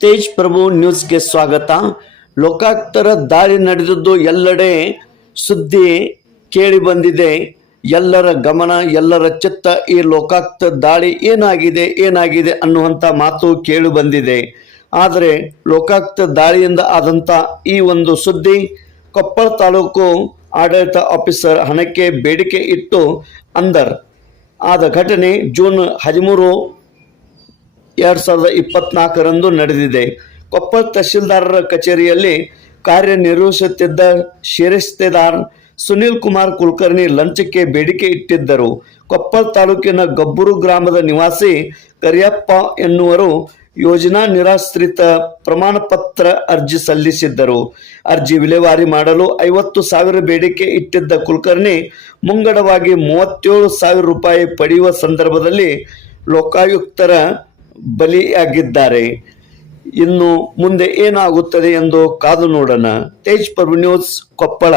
ತೇಜ್ ಪ್ರಭು ನ್ಯೂಸ್ಗೆ ಸ್ವಾಗತ. ಲೋಕಾಕ್ತರ ದಾಳಿ ನಡೆದದ್ದು ಎಲ್ಲೆಡೆ ಸುದ್ದಿ ಕೇಳಿ ಬಂದಿದೆ. ಎಲ್ಲರ ಗಮನ, ಎಲ್ಲರ ಚಿತ್ತ ಈ ಲೋಕಾಕ್ತ ದಾಳಿ ಏನಾಗಿದೆ ಏನಾಗಿದೆ ಅನ್ನುವಂಥ ಮಾತು ಕೇಳಿ ಬಂದಿದೆ. ಆದರೆ ಲೋಕಾಕ್ತ ದಾಳಿಯಿಂದ ಆದಂಥ ಈ ಒಂದು ಸುದ್ದಿ ಕೊಪ್ಪಳ ತಾಲೂಕು ಆಡಳಿತ ಆಫೀಸರ್ ಹಣಕ್ಕೆ ಬೇಡಿಕೆ ಇಟ್ಟು ಅಂದರ್. ಆದ ಘಟನೆ ಜೂನ್ ಹದಿಮೂರು ಎರಡು ಸಾವಿರದ ಇಪ್ಪತ್ನಾಲ್ಕರಂದು ನಡೆದಿದೆ. ಕೊಪ್ಪಳ ತಹಶೀಲ್ದಾರರ ಕಚೇರಿಯಲ್ಲಿ ಕಾರ್ಯನಿರ್ವಹಿಸುತ್ತಿದ್ದ ಶಿರಸ್ತೆದಾರ್ ಸುನಿಲ್ ಕುಮಾರ್ ಕುಲಕರ್ಣಿ ಲಂಚಕ್ಕೆ ಬೇಡಿಕೆ ಇಟ್ಟಿದ್ದರು. ಕೊಪ್ಪಳ ತಾಲೂಕಿನ ಗಬ್ಬೂರು ಗ್ರಾಮದ ನಿವಾಸಿ ಕರಿಯಪ್ಪ ಎನ್ನುವರು ಯೋಜನಾ ನಿರಾಶ್ರಿತ ಪ್ರಮಾಣ ಪತ್ರ ಅರ್ಜಿ ಸಲ್ಲಿಸಿದ್ದರು. ಅರ್ಜಿ ವಿಲೇವಾರಿ ಮಾಡಲು ಐವತ್ತು ಸಾವಿರ ಬೇಡಿಕೆ ಇಟ್ಟಿದ್ದ ಕುಲಕರ್ಣಿ ಮುಂಗಡವಾಗಿ ಮೂವತ್ತೇಳು ಸಾವಿರ ರೂಪಾಯಿ ಪಡೆಯುವ ಸಂದರ್ಭದಲ್ಲಿ ಲೋಕಾಯುಕ್ತರ ಬಲಿಯಾಗಿದ್ದಾರೆ. ಇನ್ನು ಮುಂದೆ ಏನಾಗುತ್ತದೆ ಎಂದು ಕಾದು ನೋಡೋಣ. ತೇಜ್ ಪರ್ವ ನ್ಯೂಸ್ ಕೊಪ್ಪಳ.